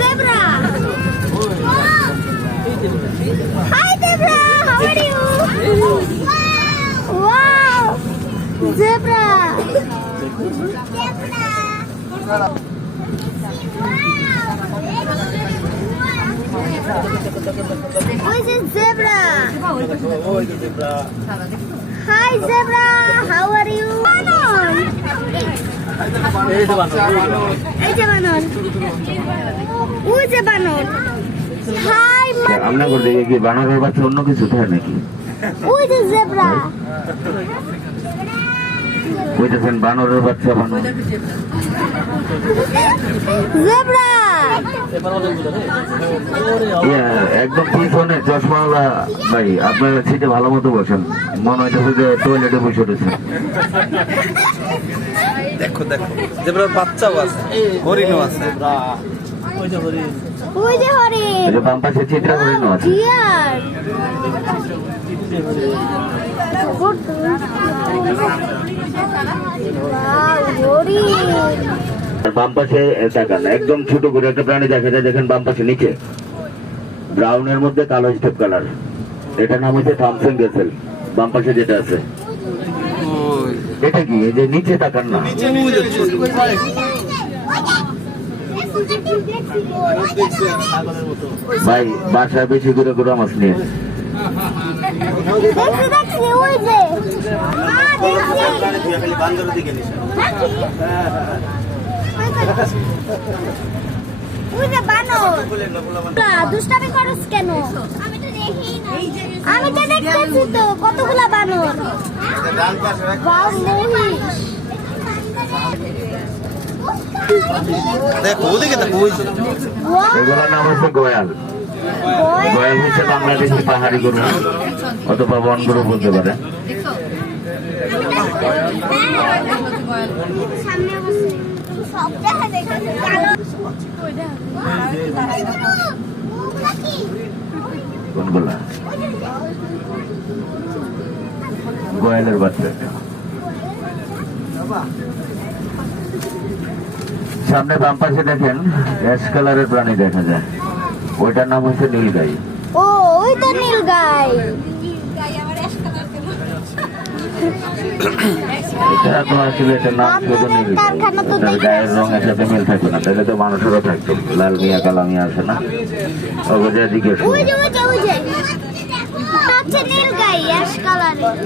zebra. Hi zebra, how are you? Wow, zebra. Who is this zebra? Hi zebra, how are you? Banon. Who is a banon? Hi man. আমরা বলি কি বানরের বাচ্চা অন্য কিছু থাকে নাকি? Who is a zebra? কইতেছেন বানরের বাচ্চা বানর। Zebra. একদম পিছনে চশমাওয়ালা ভাই, আপনার সিটে ভালো মতো বসেন, মনে হইতেছে যে টয়লেটে বসে রয়েছেন। দেখো দেখো জেব্রার বাচ্চাও আছে, হরিণও আছে। ওই যে হরিণ। এই যে বাম পাশে চিত্রা হরিণও আছে। ডিয়ার। বাম পাশে তাকান, একদম ছোট করে একটা প্রাণী দেখা যায়, দেখেন বাম পাশে নিচে ব্রাউনের মধ্যে কালো স্টেপ কালার, এটার নাম হচ্ছে থমসন গেসেল। বাম পাশে যেটা আছে এটা কি? এই যে নিচে তাকান না, ভাই বাসায় বেশি করে গুড়া মাছ নিয়ে দুষ্টামি করস কেন? আমি তো দেখতেছি তো কতগুলা বানর। দেখো ওদিকে দেখো, এগুলোর নাম হচ্ছে গোয়াল। গোয়াল হচ্ছে বাংলাদেশের পাহাড়ি গরু অথবা বন গরু বলতে পারে। কোনগুলা? গোয়ালের বাচ্চা। সামনে বাম পাশে দেখেন অ্যাশ কালারের প্রাণী দেখা যায়, ওইটার নাম হচ্ছে নীলগাই। ও ওই তো নীলগাই। এটা তো আসলে এটার নাম শুধু নীলগাই, এটার গায়ের রঙের সাথে মিল থাকে না, তাহলে তো মানুষেরও থাকতো, লাল মিয়া কালা মিয়া আসে না, ওগুলো জিজ্ঞেস ওই যে ওই যে ওই যে হচ্ছে নীলগাই অ্যাশ কালারের।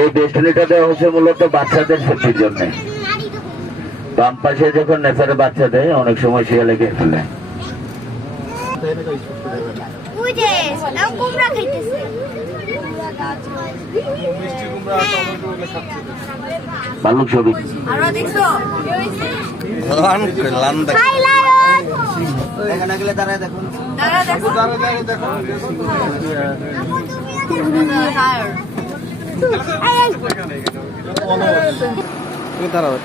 এই বেষ্টনীটা দেওয়া হচ্ছে মূলত বাচ্চাদের সেফটির জন্য। বাম পাশে যখন নেচারে বাচ্চা দেয় অনেক সময় শিয়ালে খেয়ে ফেলে। ভাল্লুক ছবি দাঁড়াও।